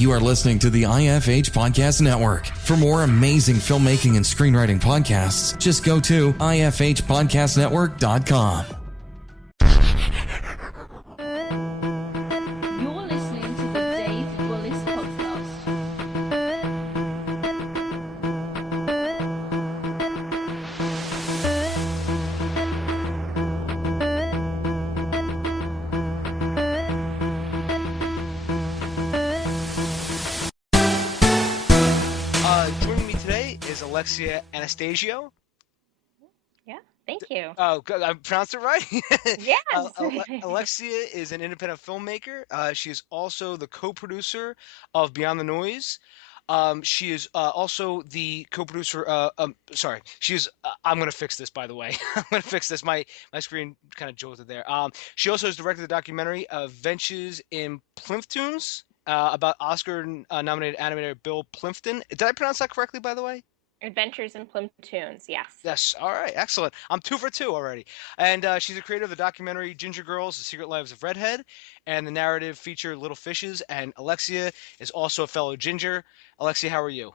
You are listening to the IFH Podcast Network. For more amazing filmmaking and screenwriting podcasts, just go to ifhpodcastnetwork.com. You're listening to the Dave Willis Podcast. Joining me today is Alexia Anastasio. Yeah, thank you. Oh, good. I pronounced it right? Yes. Alexia is an independent filmmaker. She is also the co-producer of Beyond the Noise. She is also the co-producer. She is. I'm going to fix this, by the way. I'm going to fix this. My screen kind of jolted there. She also has directed the documentary Ventures in Plymptoons about Oscar-nominated animator Bill Plympton. Did I pronounce that correctly, by the way? Adventures in Plymptoons, yes. Yes. All right. Excellent. I'm 2 for 2 already. And she's a creator of the documentary Ginger Girls, The Secret Lives of Redhead, and the narrative feature Little Fishes. And Alexia is also a fellow Ginger. Alexia, how are you?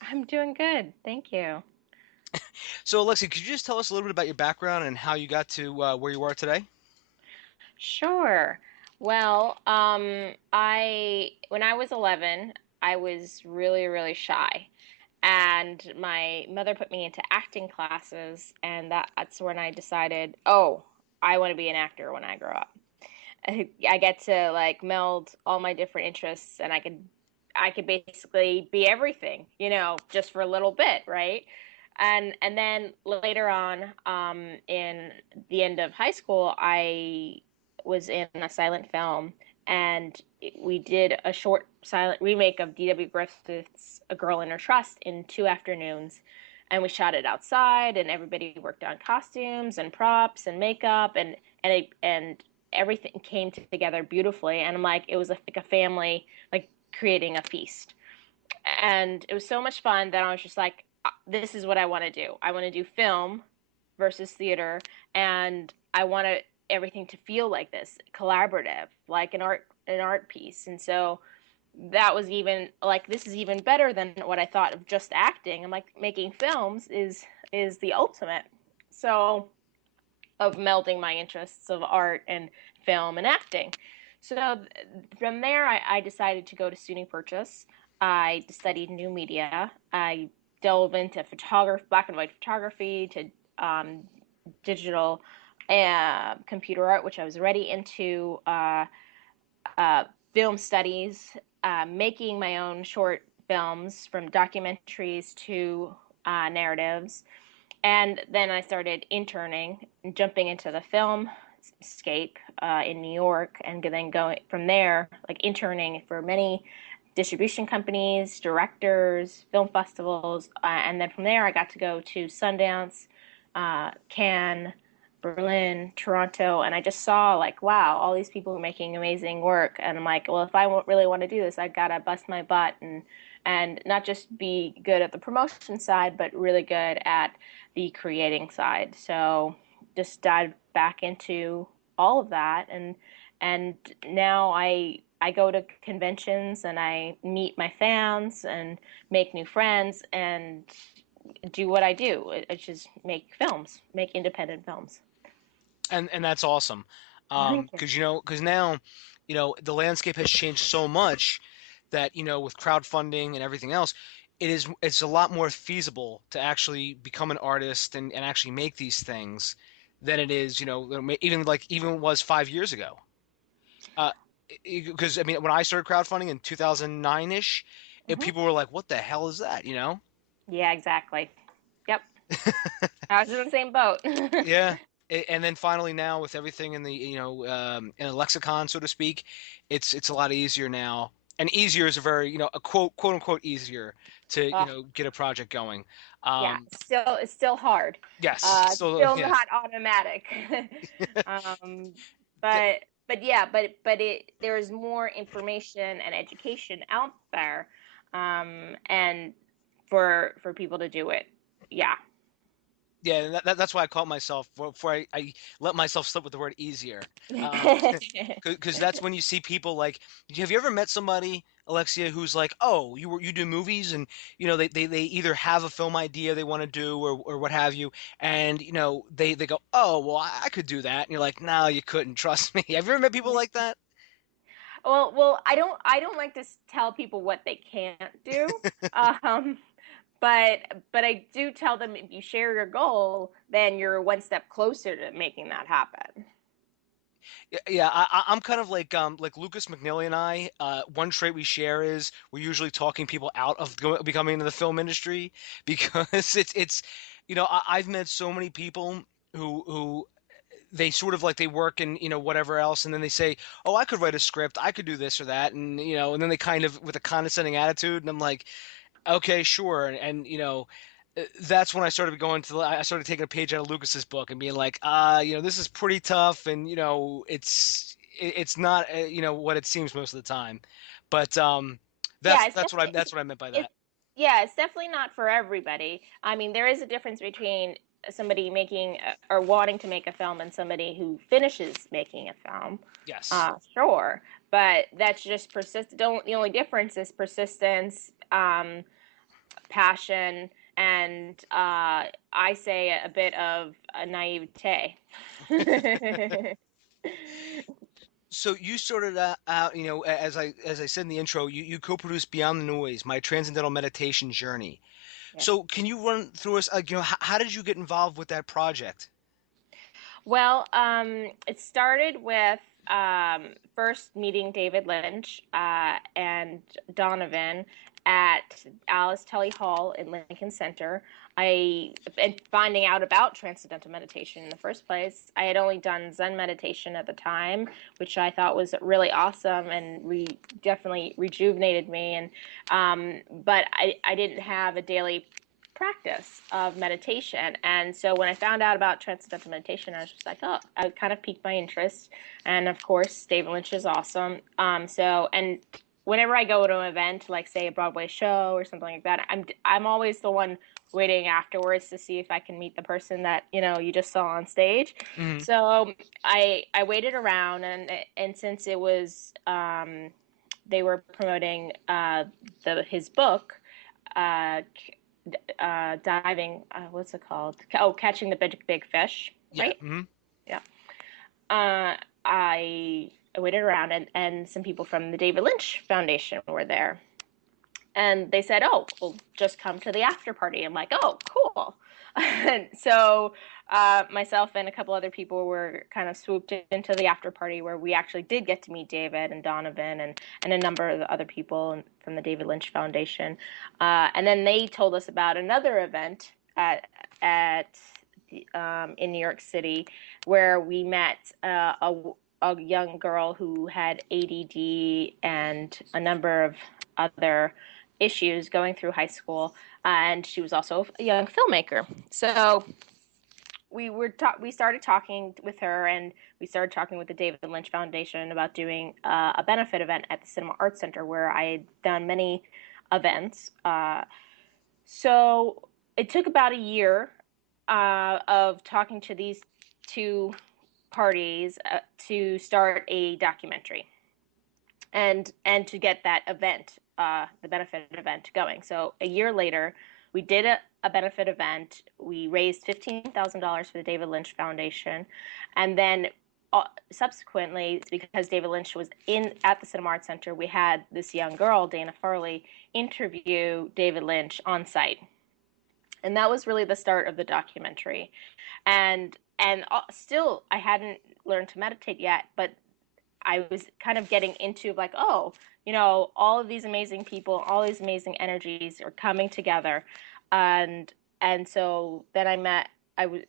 I'm doing good, thank you. So, Alexia, could you just tell us a little bit about your background and how you got to where you are today? Sure. Well, when I was 11, I was really, really shy. And my mother put me into acting classes, and that's when I decided, oh, I want to be an actor when I grow up. I get to like meld all my different interests, and I could basically be everything, just for a little bit, right? And then later on, in the end of high school, I was in a silent film, and we did a short silent remake of D.W. Griffith's A Girl in Her Trust in 2 afternoons. And we shot it outside, and everybody worked on costumes and props and makeup, and everything came together beautifully. And I'm like, it was like a family, like creating a feast. And it was so much fun that I was just like, this is what I want to do. I want to do film versus theater, and I want everything to feel like this, collaborative, like an art piece. And so that was even like, this is even better than what I thought of just acting. I'm like, making films is the ultimate. So of melding my interests of art and film and acting. So from there, I decided to go to SUNY Purchase. I studied new media. I delve into black and white photography, to digital computer art, which I was already into, film studies, making my own short films, from documentaries to narratives. And then I started interning and jumping into the film scape in New York, and then going from there, like interning for many distribution companies, directors, film festivals, and then from there I got to go to Sundance, Cannes, Berlin, Toronto, and I just saw like, wow, all these people are making amazing work, and I'm like, well, if I really want to do this, I gotta bust my butt and not just be good at the promotion side, but really good at the creating side. So just dived back into all of that, and now I go to conventions, and I meet my fans and make new friends and do what I do, which is make independent films. And that's awesome. Because now, the landscape has changed so much that, with crowdfunding and everything else, it's a lot more feasible to actually become an artist and actually make these things than it is, even it was 5 years ago. Because when I started crowdfunding in 2009-ish, people were like, what the hell is that, Yeah, exactly. Yep. I was in the same boat. Yeah. And then finally now, with everything in the, in a lexicon, so to speak, it's a lot easier now. And easier is a very, a quote unquote easier to, get a project going. Yeah, it's still hard. Yes. Still not automatic. But there's more information and education out there, and for people to do it. Yeah. Yeah, that's why I caught myself before I let myself slip with the word easier. Because that's when you see people like, have you ever met somebody Alexia, who's like, oh, you do movies, and they either have a film idea they want to do, or what have you, and they go, oh, well, I could do that, and you're like, no, you couldn't, trust me. Have you ever met people like that? Well, I don't like to tell people what they can't do. Um, but I do tell them if you share your goal, then you're one step closer to making that happen. Yeah, I'm kind of like Lucas McNeely and I. One trait we share is we're usually talking people out of becoming into the film industry because it's I've met so many people who they sort of like they work in whatever else, and then they say, oh, I could write a script, I could do this or that, and and then they kind of with a condescending attitude, and I'm like, okay, sure, and that's when I started going to. I started taking a page out of Lucas's book and being like, this is pretty tough, and it's not what it seems most of the time, but Yeah, that's what I meant by it's that. yeah, it's definitely not for everybody. I mean, there is a difference between somebody making or wanting to make a film and somebody who finishes making a film. Yes. Sure, but that's just persist. Don't The only difference is persistence, passion, and I say a bit of a naivete. So you started out, as I said in the intro, you co-produced Beyond the Noise, my Transcendental Meditation Journey. Yes. So can you run through us, how did you get involved with that project? Well, it started with first meeting David Lynch and Donovan at Alice Tully Hall in Lincoln Center. And finding out about transcendental meditation in the first place. I had only done Zen meditation at the time, which I thought was really awesome and definitely rejuvenated me. And but I didn't have a daily practice of meditation. And so when I found out about transcendental meditation, I was just like, oh, I kind of piqued my interest. And of course, David Lynch is awesome. And whenever I go to an event, like say a Broadway show or something like that, I'm always the one waiting afterwards to see if I can meet the person that you just saw on stage. Hmm. So I waited around, and since it was they were promoting his book, uh, diving. What's it called? Oh, catching the big fish. Yeah. Right? Hmm. Yeah. Uh, I waited around, and some people from the David Lynch Foundation were there, and they said, "Oh, well, just come to the after party." I'm like, "Oh, cool." And so myself and a couple other people were kind of swooped into the after party where we actually did get to meet David and Donovan and a number of the other people from the David Lynch Foundation. And then they told us about another event at in New York City where we met a young girl who had ADD and a number of other issues going through high school, and she was also a young filmmaker. So we started talking with her, and we started talking with the David Lynch Foundation about doing a benefit event at the Cinema Arts Center, where I had done many events. So it took about a year of talking to these two parties to start a documentary and to get that event, the benefit event, going. So a year later, we did a benefit event. We raised $15,000 for the David Lynch Foundation, and then subsequently, because David Lynch was at the Cinema Arts Center, we had this young girl, Dana Farley, interview David Lynch on site, and that was really the start of the documentary. And still, I hadn't learned to meditate yet, but I was kind of getting into like, oh, all of these amazing people, all these amazing energies are coming together, and so then I was,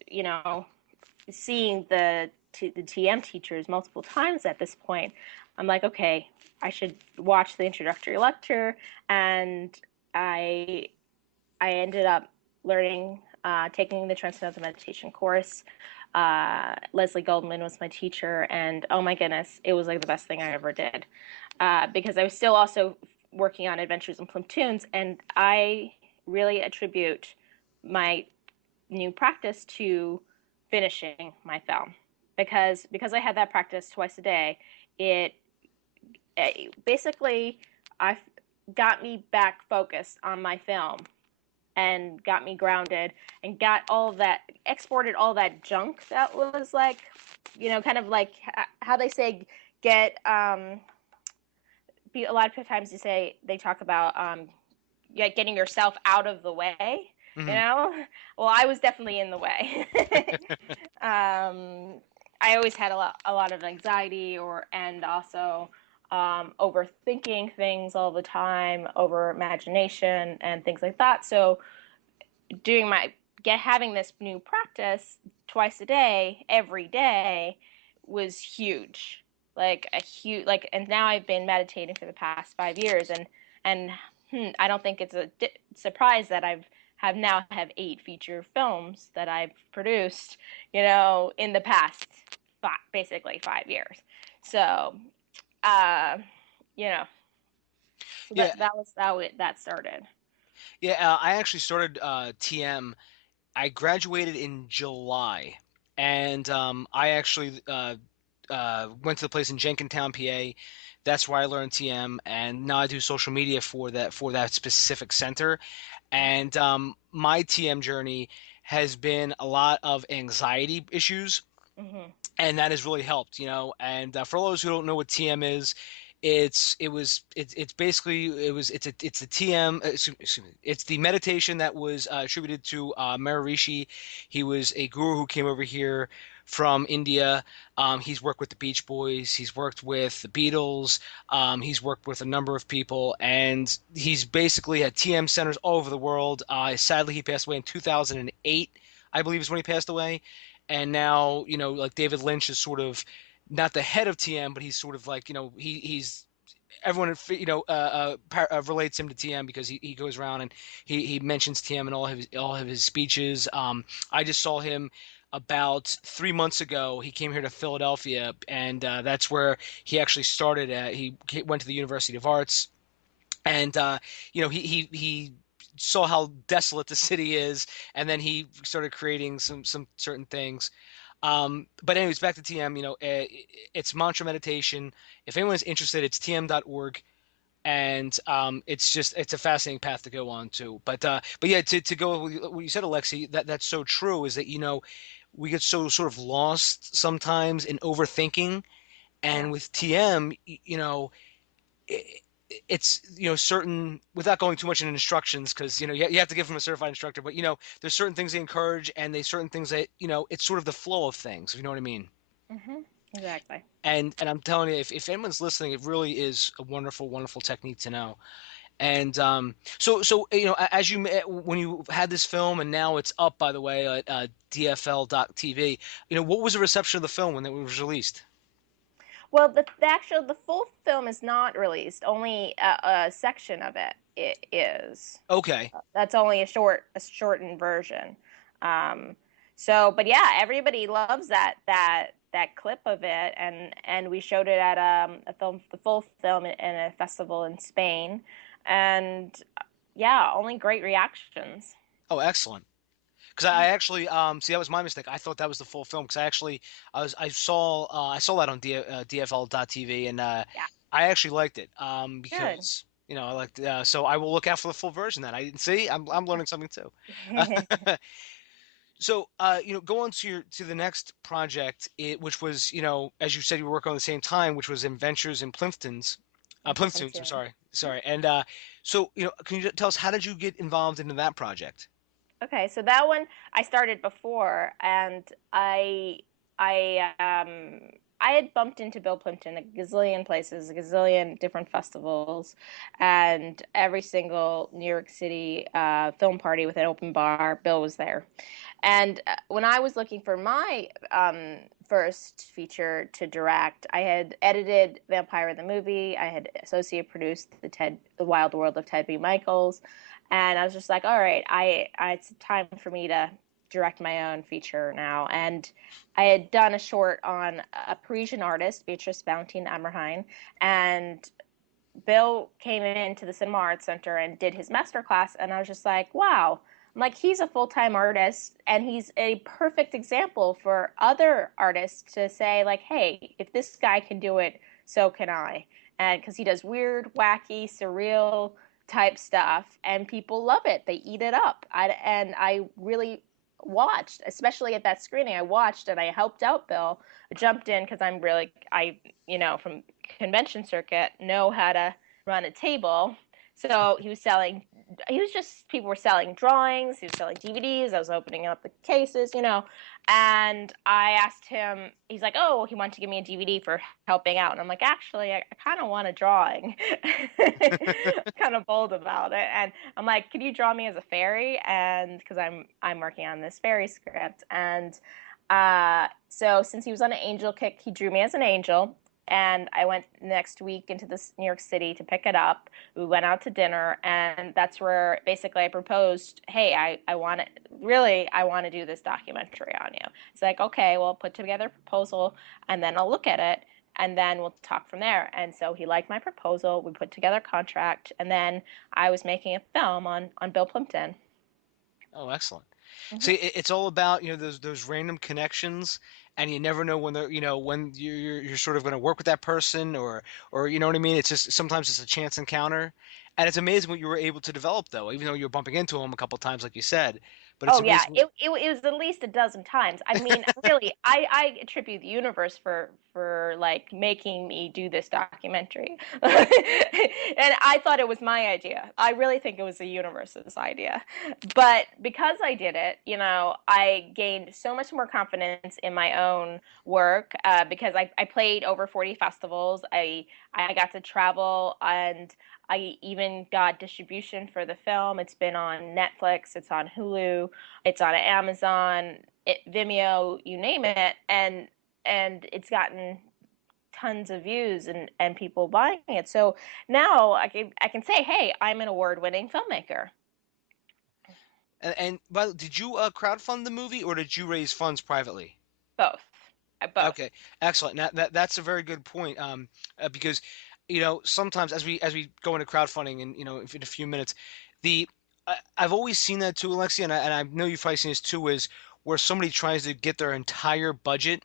seeing the TM teachers multiple times at this point. I'm like, okay, I should watch the introductory lecture, and I ended up learning, taking the Transcendental Meditation course. Leslie Goldman was my teacher, and oh my goodness, it was like the best thing I ever did, because I was still also working on Adventures in Plymptoons, and I really attribute my new practice to finishing my film, because I had that practice twice a day. It basically, got me back focused on my film and got me grounded and got all that, exported all that junk that was like, kind of like how they say get, a lot of times they talk about getting yourself out of the way, Hmm. Well, I was definitely in the way. I always had a lot of anxiety and also overthinking things all the time, over imagination and things like that. So doing having this new practice twice a day, every day, was huge. Like a huge, and now I've been meditating for the past 5 years, and I don't think it's a surprise that have 8 feature films that I've produced, in the past basically 5 years. So, uh, you know, so Yeah, that was how that started. yeah. I actually started TM. I graduated in July, and I actually went to the place in Jenkintown, PA. That's where I learned TM, and now I do social media for that specific center. And my TM journey has been a lot of anxiety issues, Mm-hmm. and that has really helped, And for those who don't know what TM is, it's basically it's the TM, excuse me, it's the meditation that was attributed to Maharishi. He was a guru who came over here from India. He's worked with the Beach Boys. He's worked with the Beatles. He's worked with a number of people, and he's basically had TM centers all over the world. Sadly, he passed away in 2008, I believe, is when he passed away. And now, like David Lynch is sort of not the head of TM, but he's sort of like, he's everyone, relates him to TM because he goes around and he mentions TM in all of his speeches. I just saw him about 3 months ago. He came here to Philadelphia, and that's where he actually started at. He went to the University of Arts, and he saw how desolate the city is, and then he started creating some certain things. But anyways, back to TM. It's mantra meditation. If anyone's interested, it's tm.org, and it's a fascinating path to go on to. But yeah, to go with what you said, Alexi, that's so true. Is that we get so sort of lost sometimes in overthinking, Yeah. and with TM, it, it's certain, without going too much into instructions, because you have to give them a certified instructor, but there's certain things they encourage, and there's certain things that it's sort of the flow of things, if you know what I mean. Mm-hmm. Exactly. And I'm telling you, if anyone's listening, it really is a wonderful, wonderful technique to know. And so as when you had this film, and now it's up, by the way, at DFL.TV, what was the reception of the film when it was released? Well, the full film is not released. Only a section of it is. Okay. That's only a shortened version. Um, but yeah, everybody loves that clip of it, and we showed it at the full film in a festival in Spain, and yeah, only great reactions. Oh, excellent. Because I actually see, that was my mistake. I thought that was the full film, because I saw that on DFL.TV, and Yeah, I actually liked it, good. because I liked, so I will look out for the full version then. I didn't see. I'm learning something too. So go on to the next project, which was, as you said, you were working on the same time, which was Adventures in Plymptoons, Plymptoons. I'm Plymptoon. sorry. And so can you tell us, how did you get involved into that project? Okay, so that one I started before, and I had bumped into Bill Plympton a gazillion places, a gazillion different festivals, and every single New York City film party with an open bar, Bill was there. And when I was looking for my first feature to direct, I had edited Vampire the movie. I had associate produced the Wild World of Ted B. Michaels, and I was just like, all right, it's time for me to direct my own feature now. And I had done a short on a Parisian artist, Beatrice Valentine Amerheim, and Bill came into the Cinema Arts Center and did his master class, and I was just like, wow. I'm like, he's a full-time artist, and he's a perfect example for other artists to say, like, hey, if this guy can do it, so can I. And because he does weird, wacky, surreal type stuff, and people love it. They eat it up. And I really watched, especially at that screening. I watched and I helped out Bill. I jumped in because from convention circuit, know how to run a table. So people were selling drawings, he was selling DVDs, I was opening up the cases, and I asked him, he's like, oh, he wanted to give me a DVD for helping out. And I'm like, actually, I kind of want a drawing. Kind of bold about it. And I'm like, could you draw me as a fairy? And because I'm working on this fairy script. And so since he was on an angel kick, he drew me as an angel. And I went next week into this New York City to pick it up. We went out to dinner, and that's where basically I proposed, hey, I want to do this documentary on you. It's like, okay, well, put together a proposal, and then I'll look at it, and then we'll talk from there. And so he liked my proposal. We put together a contract, and then I was making a film on Bill Plympton. Oh, excellent. Mm-hmm. See, it's all about, those random connections, and you never know when when you're sort of going to work with that person, or you know what I mean? It's just sometimes it's a chance encounter, and it's amazing what you were able to develop, though, even though you're bumping into him a couple times, like you said. But it's amazing. It was at least a dozen times. I mean, really, I attribute the universe for like making me do this documentary. And I thought it was my idea. I really think it was the universe's idea. But because I did it, I gained so much more confidence in my own work because I played over 40 festivals. I got to travel, and I even got distribution for the film. It's been on Netflix, it's on Hulu, it's on Amazon, Vimeo, you name it, and it's gotten tons of views and people buying it. So now I can say, hey, I'm an award-winning filmmaker. And did you crowdfund the movie, or did you raise funds privately? Both. Both. Okay, excellent. Now, that's a very good point. Because sometimes as we go into crowdfunding, and in a few minutes, I've always seen that too, Alexia, and I know you've probably seen this too, is where somebody tries to get their entire budget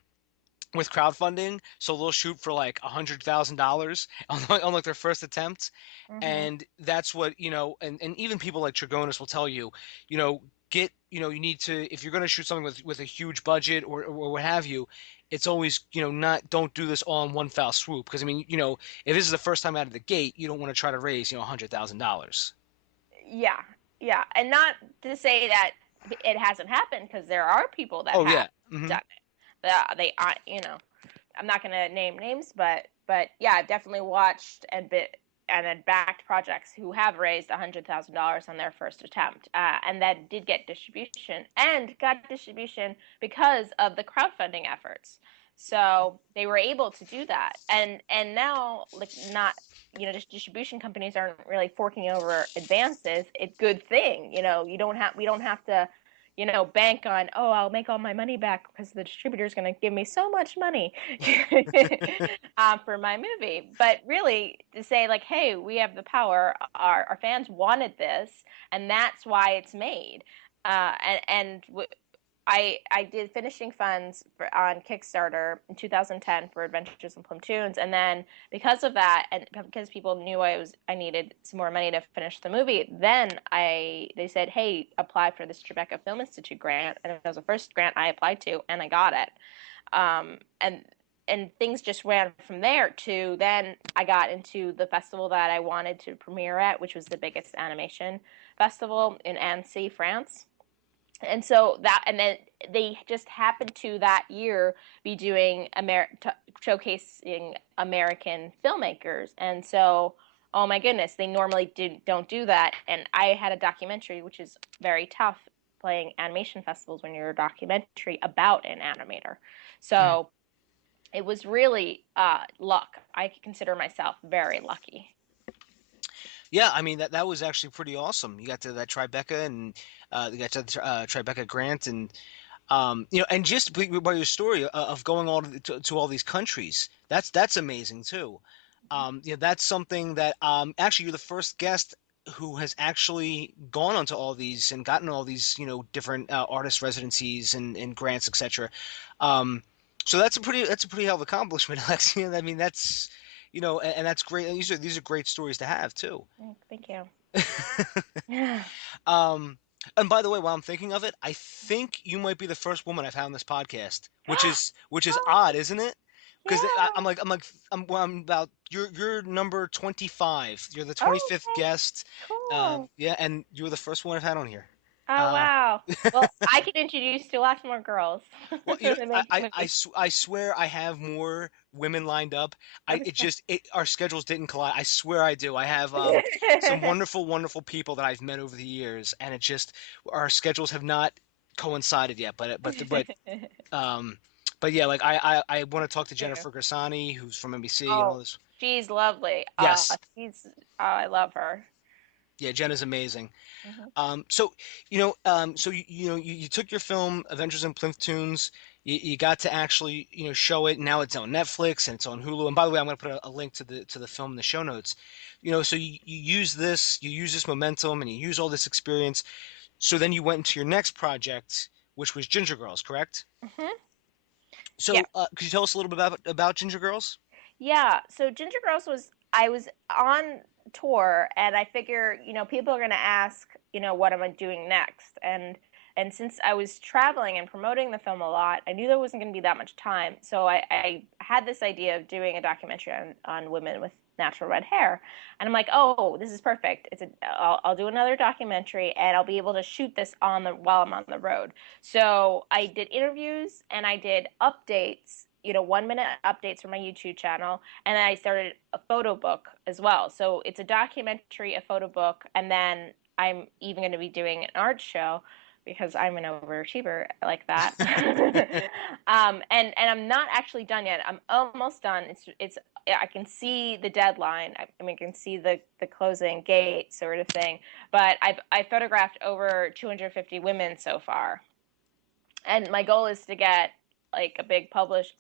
with crowdfunding, so they'll shoot for like $100,000 on like their first attempt, Mm-hmm. and that's what and even people like Trigonis will tell you, you need to, if you're going to shoot something with a huge budget or what have you, it's always don't do this all in one foul swoop, because I mean if this is the first time out of the gate, you don't want to try to raise $100,000. Yeah, and not to say that it hasn't happened, because there are people that have Mm-hmm. done it. They I'm not going to name names, but yeah, I've definitely watched and then backed projects who have raised $100,000 on their first attempt, and that did get distribution, and got distribution because of the crowdfunding efforts. So they were able to do that, and now, like, not just distribution companies aren't really forking over advances. It's a good thing, we don't have to bank on, oh, I'll make all my money back because the distributor is going to give me so much money for my movie. But really, to say, like, hey, we have the power. Our fans wanted this, and that's why it's made. I did finishing funds on Kickstarter in 2010 for Adventures in Plymptoons, and then because of that, and because people knew I needed some more money to finish the movie, then they said, hey, apply for this Tribeca Film Institute grant, and it was the first grant I applied to, and I got it. And things just ran from there to then I got into the festival that I wanted to premiere at, which was the biggest animation festival in Annecy, France. And so and then they just happened to that year be doing showcasing American filmmakers. And so, oh my goodness, they normally don't do that. And I had a documentary, which is very tough, playing animation festivals when you're a documentary about an animator. So it was really luck. I consider myself very lucky. Yeah, I mean that was actually pretty awesome. You got to that Tribeca, and you got to the Tribeca grant, and and just by your story of going all to all these countries, that's amazing too. That's something that actually you're the first guest who has actually gone onto all these and gotten all these different artist residencies and grants, etc. So that's a pretty hell of an accomplishment, Alexia. I mean, that's you know, and that's great. And these are great stories to have too. Thank you. Yeah. Um, and by the way, while I'm thinking of it, I think you might be the first woman I've had on this podcast, which is Oh, odd, isn't it? Because yeah. I'm about you're number 25. You're the Oh, 25th okay. guest. Cool. Yeah, and you were the first one I've had on here. Oh, Uh, wow. Well, I can introduce you to lots more girls. well, you know, Make movies. I swear I have more women lined up. Okay. Our schedules didn't collide. I swear I do. I have some wonderful people that I've met over the years, and it just our schedules have not coincided yet. Um, but yeah, like I want to talk to Yeah. Jennifer Grassani, who's from NBC and all Oh, this. she's lovely. Yes, I love her. yeah, Jen is amazing. Mhm. So you took your film Adventures in Plymptoons. You got to actually show it. Now it's on Netflix and it's on Hulu. And by the way, I'm going to put a link to the film in the show notes. So you use this momentum and you use all this experience. So then you went into your next project, which was Ginger Girls, correct? Mhm. Yeah. So could you tell us a little bit about Ginger Girls? Yeah. So Ginger Girls I was on tour and I figure, people are going to ask, what am I doing next? And since I was traveling and promoting the film a lot, I knew there wasn't going to be that much time. So I had this idea of doing a documentary on women with natural red hair. And I'm like, oh, this is perfect. I'll do another documentary and I'll be able to shoot this while I'm on the road. So I did interviews and I did updates, 1 minute updates from my YouTube channel. And then I started a photo book as well. So it's a documentary, a photo book, and then I'm even going to be doing an art show because I'm an overachiever like that. And I'm not actually done yet. I'm almost done. It's I can see the deadline. I mean, I can see the closing gate sort of thing. But I photographed over 250 women so far, and my goal is to get like a big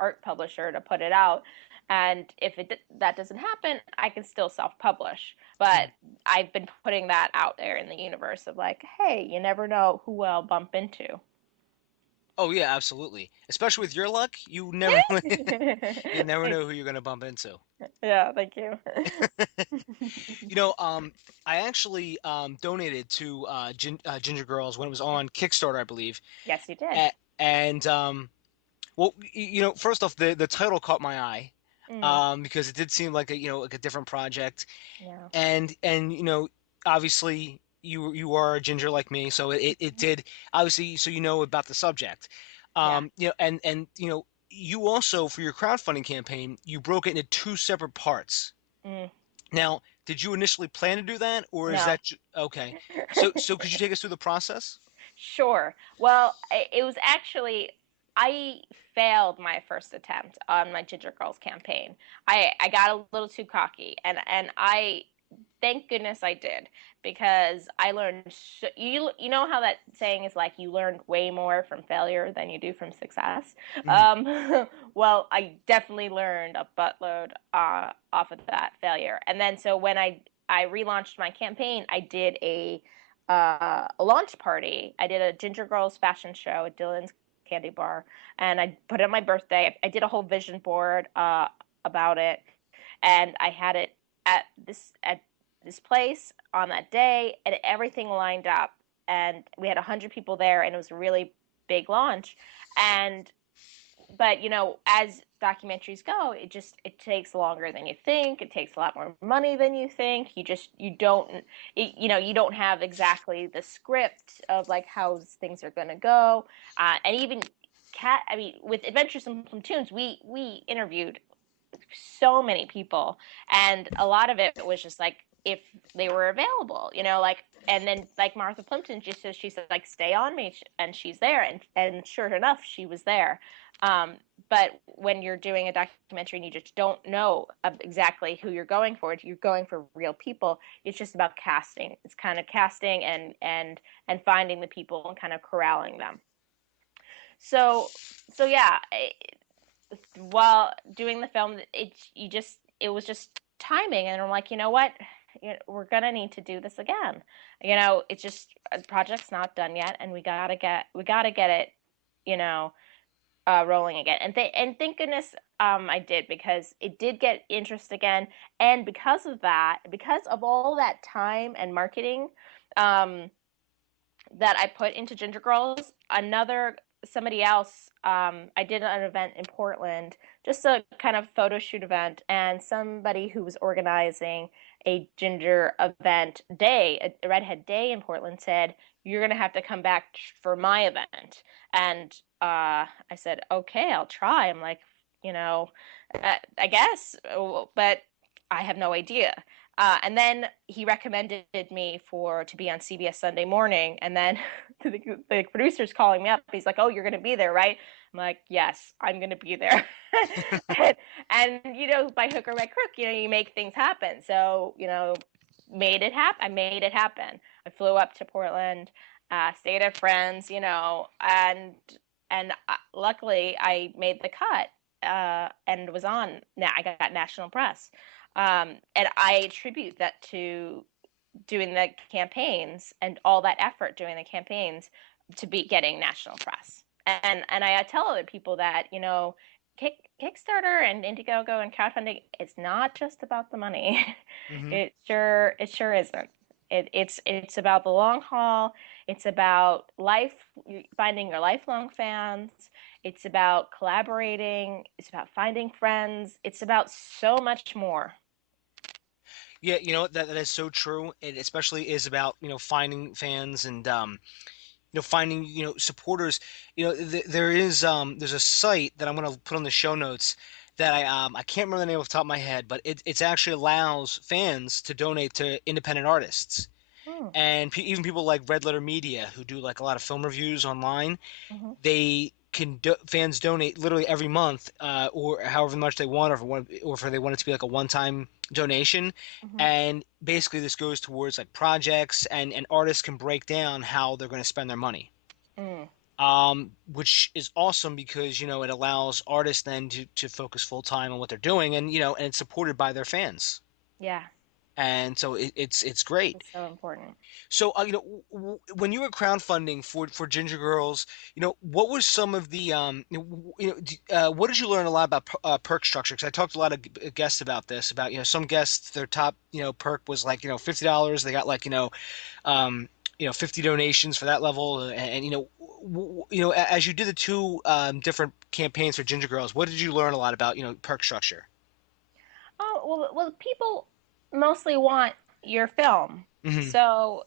art publisher to put it out. And if that doesn't happen, I can still self-publish. But I've been putting that out there in the universe of like, hey, you never know who I'll bump into. Oh yeah, absolutely. Especially with your luck, you never know who you're going to bump into. Yeah, thank you. You know, I actually donated to Ginger Girls when it was on Kickstarter, I believe. Yes, you did. And well, first off, the title caught my eye Mm, because it did seem like a different project, yeah. and obviously you are a ginger like me, so it did obviously so you know about the subject, Yeah. and you also for your crowdfunding campaign you broke it into two separate parts. Mm, Now, did you initially plan to do that, or is no. that okay? So could you take us through the process? Sure. Well, it was actually I failed my first attempt on my Ginger Girls campaign. I got a little too cocky, and I thank goodness I did because I learned you know how that saying is like you learn way more from failure than you do from success. Mhm. Well, I definitely learned a buttload off of that failure, and then so when I relaunched my campaign, I did a launch party. I did a Ginger Girls fashion show at Dylan's Candy Bar, and I put it on my birthday. I did a whole vision board about it, and I had it at this place on that day, and everything lined up. And we had 100 people there, and it was a really big launch. And but as documentaries go, it takes longer than you think. It takes a lot more money than you think. You don't you don't have exactly the script of like how things are going to go. And even with Adventures in Platoons, we interviewed so many people, and a lot of it was just like if they were available, like. And then like Martha Plimpton just says, she said like stay on me, and she's there, and sure enough she was there. But when you're doing a documentary and you just don't know exactly who you're going for real people. It's just about casting. It's kind of casting and finding the people and kind of corralling them. So yeah, while doing the film, it was just timing, and I'm like, you know what, we're gonna need to do this again. It's just the project's not done yet, and we gotta get it, you know, rolling again. And thank goodness I did, because it did get interest again. And because of that, because of all that time and marketing that I put into Ginger Girls, somebody else, I did an event in Portland, just a kind of photo shoot event, and somebody who was organizing a ginger event day, a redhead day in Portland, said, "You're going to have to come back for my event." And I said, "Okay, I'll try." I'm like, I guess, but I have no idea. And then he recommended me to be on CBS Sunday Morning, and then the producer's calling me up. He's like, "Oh, you're going to be there, right?" I'm like, "Yes, I'm going to be there." and by hook or by crook, you make things happen. So made it happen. I made it happen. I flew up to Portland, stayed at friends, and luckily I made the cut and was on. Now I got national press. And I attribute that to doing the campaigns and all that effort doing the campaigns to be getting national press. And I tell other people that, Kickstarter and Indiegogo and crowdfunding, it's not just about the money. Mm-hmm. It sure isn't. It's about the long haul. It's about finding your lifelong fans. It's about collaborating. It's about finding friends. It's about so much more. Yeah, that is so true. It especially is about finding fans and finding supporters. There's a site that I'm going to put on the show notes that I can't remember the name off the top of my head, but it's actually allows fans to donate to independent artists. Hmm. And even people like Red Letter Media, who do like a lot of film reviews online, Mm-hmm. they can fans donate literally every month, or however much they want, or if they want it to be like a one-time donation. Mm-hmm. And basically, this goes towards like projects, and artists can break down how they're going to spend their money. Mm. Which is awesome because it allows artists then to focus full time on what they're doing, and and it's supported by their fans, Yeah, and so it's great. it's so important. So, when you were crowdfunding for Ginger Girls, what was some of the, what did you learn a lot about perk structure? Because I talked to a lot of guests about this, about, some guests, their top, perk was like, $50. They got like, 50 donations for that level. And as you did the two different campaigns for Ginger Girls, what did you learn a lot about, perk structure? Oh, well, people mostly want your film. Hmm. So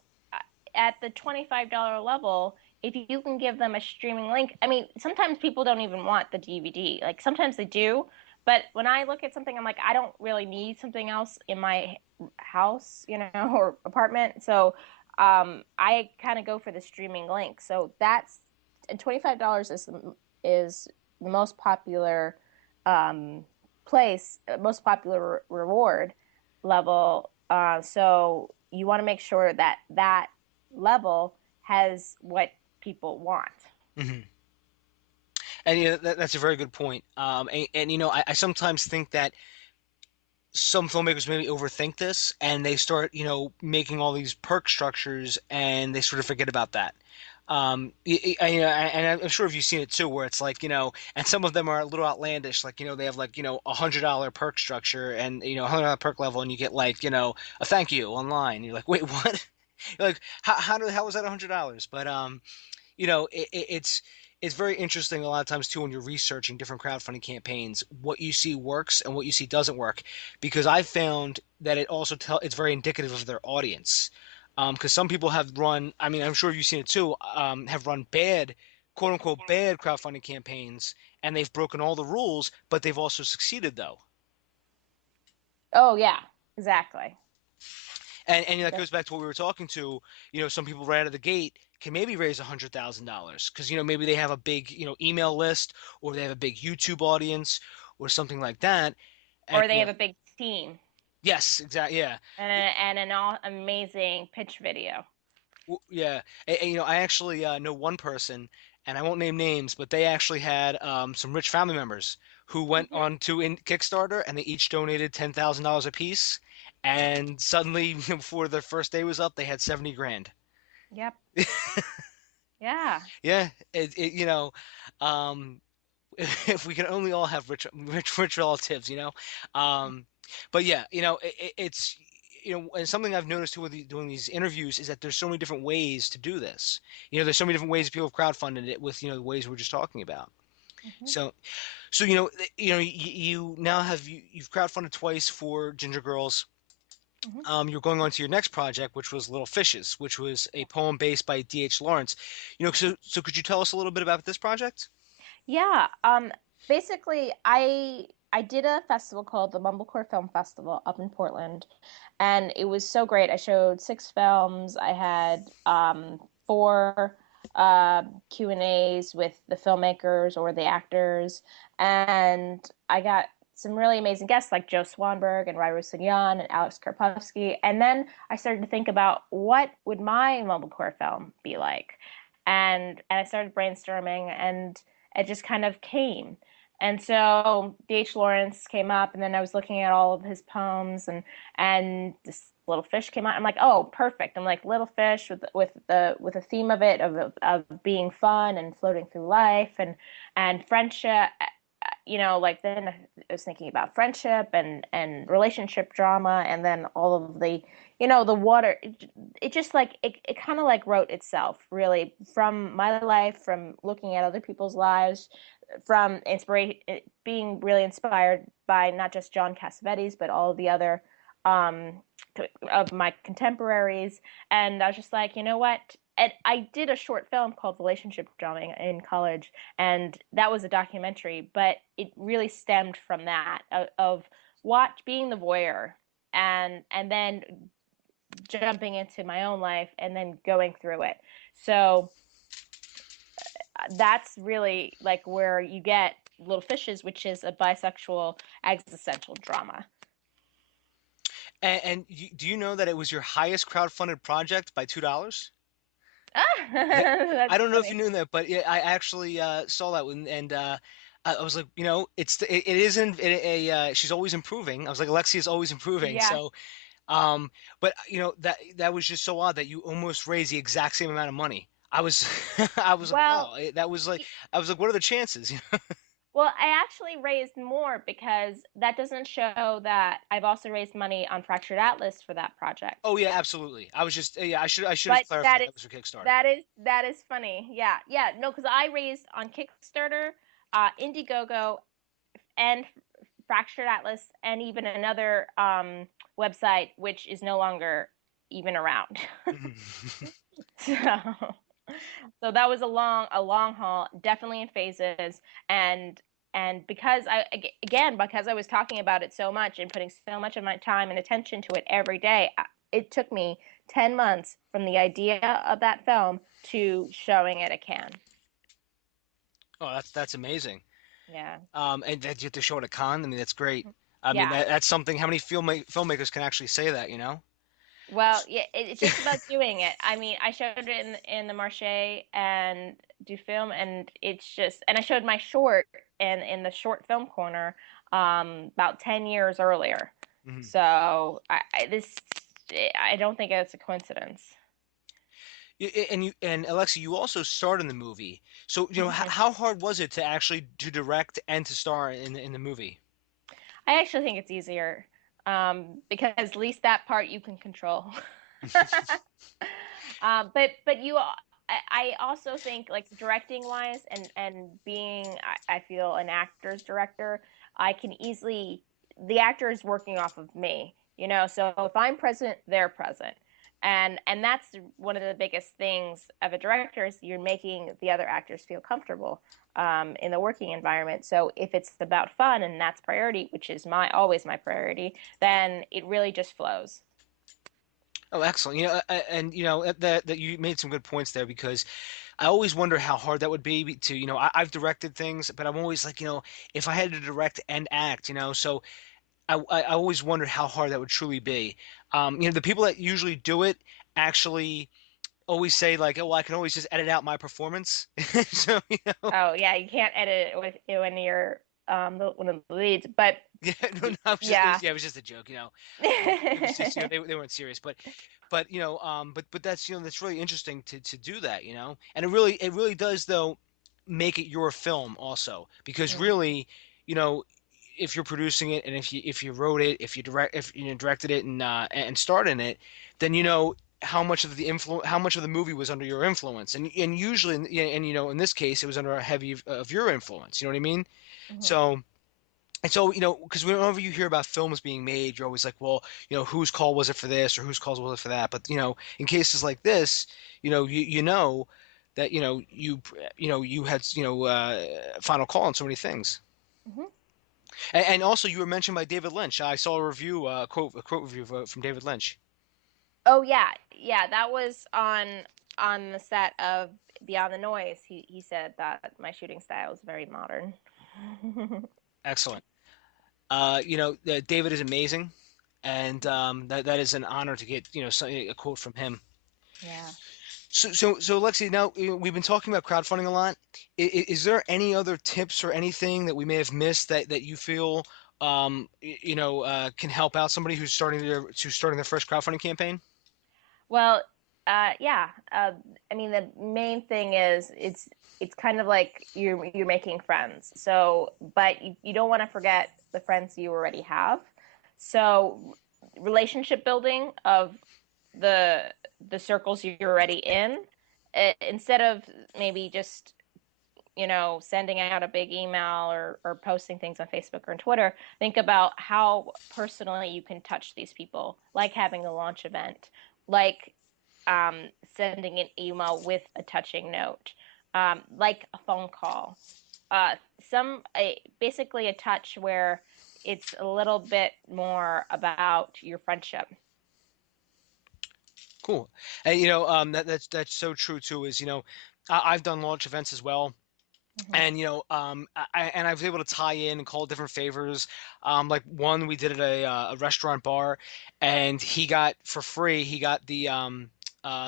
at the $25 level, if you can give them a streaming link, I mean, sometimes people don't even want the DVD. Like sometimes they do, but when I look at something, I'm like, I don't really need something else in my house, or apartment. So I kind of go for the streaming link. So and $25 is the most popular most popular reward level. So you want to make sure that level has what people want. Hmm. And that's a very good point. And I sometimes think that some filmmakers maybe overthink this and they start, making all these perk structures and they sort of forget about that. And I'm sure if you've seen it too, where it's like, and some of them are a little outlandish, like, they have like, $100 perk structure and, $100 perk level, and you get like, a thank you online. You're like, wait, what? You're like, how was that $100? But, it's very interesting a lot of times too when you're researching different crowdfunding campaigns, what you see works and what you see doesn't work, because I found that it's very indicative of their audience. Because some people have run, I mean, I'm sure you've seen it too, have run bad, quote unquote, bad crowdfunding campaigns, and they've broken all the rules, but they've also succeeded though. Oh yeah, exactly. And that goes back to what we were talking to. Some people right out of the gate can maybe raise $100,000 because maybe they have a big email list, or they have a big YouTube audience or something like that. And Or they have a big team yes, exactly, yeah, and an all amazing pitch video. Yeah. And, I actually know one person, and I won't name names, but they actually had some rich family members who went Mm-hmm. on to Kickstarter, and they each donated $10,000 apiece. And suddenly, before their first day was up, they had 70 grand. Yep. Yeah. Yeah, um, if we can only all have rich relatives, but yeah, it's and something I've noticed too with doing these interviews is that there's so many different ways to do this. There's so many different ways people have crowdfunded it with the ways we're just talking about. Hmm. So you now you've crowdfunded twice for Ginger Girls. Hmm. You're going on to your next project, which was Little Fishes, which was a poem based by D.H. Lawrence. So could you tell us a little bit about this project? Yeah. Basically, I did a festival called the Mumblecore Film Festival up in Portland, and it was so great. I showed 6 films. I had four Q&As with the filmmakers or the actors, and I got some really amazing guests like Joe Swanberg and Rai Rosenyan and Alex Karpovsky. And then I started to think about what would my Mumblecore film be like, and I started brainstorming, and it just kind of came. And so D.H. Lawrence came up, and then I was looking at all of his poems, and this little fish came out. I'm like, oh, perfect. I'm like little fish with a theme of it of being fun and floating through life and friendship. Like then I was thinking about friendship and relationship drama, and then all of the water. It just like it kind of like wrote itself really from my life, from looking at other people's lives, from inspiration, being really inspired by not just John Cassavetes but all of the other um, of my contemporaries. And I was just like, you know what? And I did a short film called Relationship Drama in college, and that was a documentary, but it really stemmed from that of being the voyeur, and then jumping into my own life and then going through it. So that's really like where you get Little Fishes, which is a bisexual existential drama. And do you know that it was your highest crowdfunded project by $2? I That's don't know if you funny. knew that, but yeah, I actually saw that one, and I was like, it isn't she's always improving. I was like, Alexia's always improving. Yeah. So, but that was just so odd that you almost raised the exact same amount of money. I was, I was like, Well, wow, that was like, I was like, what are the chances? well, I actually raised more because that doesn't show that I've also raised money on Fractured Atlas for that project. Oh yeah, absolutely. I was just yeah, I should have But clarified that was for Kickstarter. that is funny. Yeah, yeah. No, because I raised on Kickstarter, Indiegogo, and Fractured Atlas, and even another website which is no longer even around. so, so that was a long haul, definitely in phases, and because because I was talking about it so much and putting so much of my time and attention to it every day, it took me 10 months from the idea of that film to showing it at Cannes. Oh, that's amazing. Yeah. And that you have to show it at con. I mean, that's great. I mean, Yeah. that's something. How many filmmakers can actually say that? Well, yeah, it's just about doing it. I mean, I showed it in the Marché and Du Film, and it's just, and I showed my short in the short film corner about 10 years earlier. Mhm. So I don't think it's a coincidence. And Alexa, you also starred in the movie. So how hard was it to actually to direct and to star in the movie? I actually think it's easier because at least that part you can control. But I also think like directing wise and being I feel an actor's director, I can easily the actor is working off of me, so if I'm present, they're present. And that's one of the biggest things of a director is you're making the other actors feel comfortable in the working environment. So if it's about fun and that's priority, which is always my priority, then it really just flows. Oh, excellent. And that you made some good points there because I always wonder how hard that would be to, I've directed things, but I'm always like, if I had to direct and act, so I always wondered how hard that would truly be. The people that usually do it actually always say like, oh, well, I can always just edit out my performance. So, Oh yeah, you can't edit it when you're one of the leads, but yeah, no, no, yeah. it was just a joke, It was just, they weren't serious, but but that's that's really interesting to do that, and it really does though. make it your film also, because Mm. really, you know, if you're producing it, and if you wrote it, if you directed it and starred in it, then you know how much of the movie was under your influence, and usually, and you know, in this case, it was under a heavy of your influence. You know what I mean? Mhm. So. And so, you know, because whenever you hear about films being made, you're always like, well, you know, whose call was it for this or whose call was it for that? But, you know, in cases like this, you know, you know that, you know, you had, final call on so many things. Mhm. And also, you were mentioned by David Lynch. I saw a review, a quote review from David Lynch. Oh yeah, yeah. That was on the set of Beyond the Noise. He said that my shooting style is very modern. Excellent. You know, David is amazing, and that is an honor to get, you know, a quote from him. Yeah. So Lexi, now we've been talking about crowdfunding a lot. Is there any other tips or anything that we may have missed that you feel can help out somebody who's starting their first crowdfunding campaign? Well, yeah. I mean, the main thing is it's kind of like you're making friends. So, but you don't want to forget the friends you already have. So, relationship building of the the circles you're already in, instead of maybe just sending out a big email or posting things on Facebook or on Twitter, think about how personally you can touch these people, like having a launch event, like sending an email with a touching note, like a phone call. Uh, basically a touch where it's a little bit more about your friendship. Cool. And you know, that's so true too. Is, you know, I've done launch events as well. Hmm. And you know, I was able to tie in and call different favors. Like one we did at a restaurant bar, and he got for free. He got the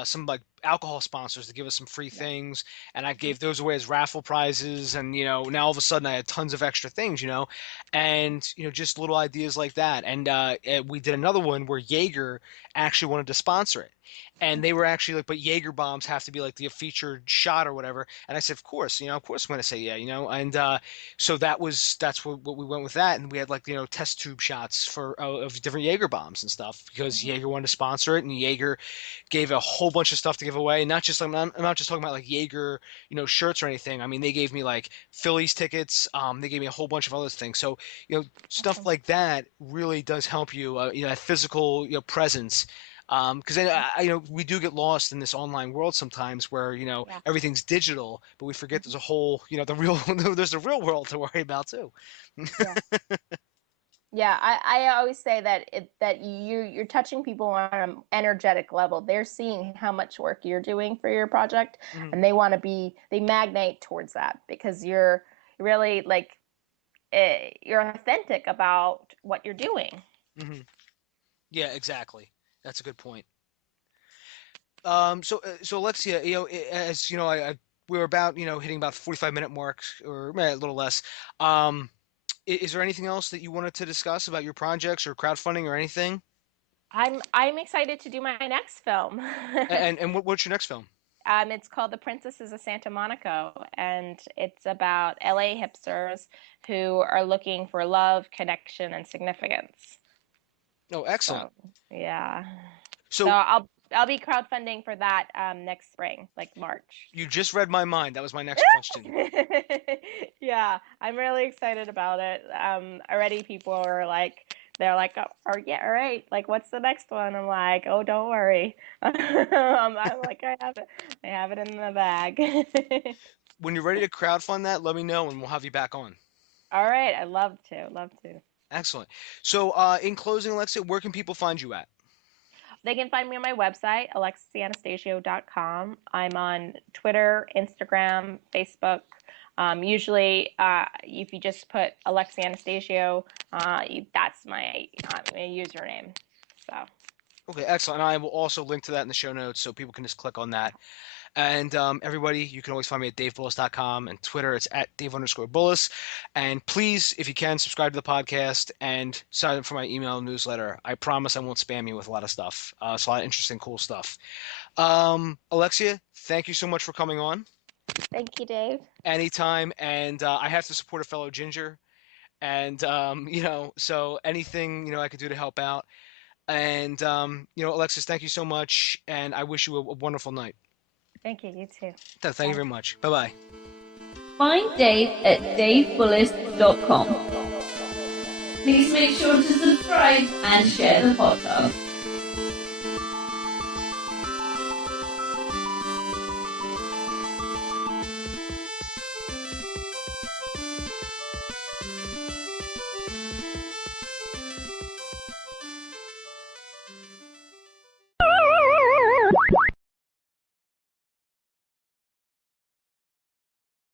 some like alcohol sponsors to give us some free Yeah. things, and I Hmm. gave those away as raffle prizes. And you know, now all of a sudden I had tons of extra things. You know, and you know, just little ideas like that. And we did another one where Jaeger actually wanted to sponsor it. And they were actually like, but Jaeger bombs have to be like the featured shot or whatever. And I said, of course, you know, of course I'm going to say yeah, you know. And so that's what we went with that. And we had like, you know, test tube shots of different Jaeger bombs and stuff because Hmm. Jaeger wanted to sponsor it, and Jaeger gave a whole bunch of stuff to give away. Not just I'm not just talking about like Jaeger, you know, shirts or anything. I mean, they gave me like Phillies tickets. They gave me a whole bunch of other things. So you know, stuff Awesome. like that really does help you. You know, that physical, you know, presence. Because then, you know, we do get lost in this online world sometimes where, you know, Yeah. everything's digital, but we forget Hmm. there's a whole, you know, the real there's the real world to worry about too. Yeah. Yeah, I always say that you're touching people on an energetic level. They're seeing how much work you're doing for your project, Hmm. and they magnate towards that because you're really like you're authentic about what you're doing. Hmm. Yeah, exactly. That's a good point. So Alexia, you know, as you know, we were about, you know, hitting about 45-minute mark or a little less. Um, is there anything else that you wanted to discuss about your projects or crowdfunding or anything? I'm excited to do my next film. And what's your next film? It's called The Princesses of Santa Monaco, and it's about LA hipsters who are looking for love, connection, and significance. Oh, excellent. So, yeah. So So I'll be crowdfunding for that next spring, like March. you just read my mind. That was my next question. Yeah, I'm really excited about it. Already people are like, they're like, oh, yeah, all right. Like, what's the next one? I'm like, oh, don't worry. I'm like, I have it in the bag. When you're ready to crowdfund that, let me know and we'll have you back on. All right, I love to. Excellent. So, in closing, Alexa, where can people find you at? They can find me on my website, alexianastasio.com. I'm on Twitter, Instagram, Facebook. Usually, if you just put Alexia Anastasio, that's my username. So, Okay, excellent. And I will also link to that in the show notes so people can just click on that. And everybody, you can always find me at davebullis.com, and Twitter, it's at Dave_Bullis. And please, if you can, subscribe to the podcast and sign up for my email newsletter. I promise I won't spam you with a lot of stuff. It's a lot of interesting, cool stuff. Alexia, thank you so much for coming on. Thank you, Dave. Anytime. And I have to support a fellow ginger. And, so anything, I could do to help out. And, Alexis, thank you so much. And I wish you a wonderful night. Thank you. You too. Thank you very much. Bye-bye. Find Dave at davebullis.com. Please make sure to subscribe and share the podcast.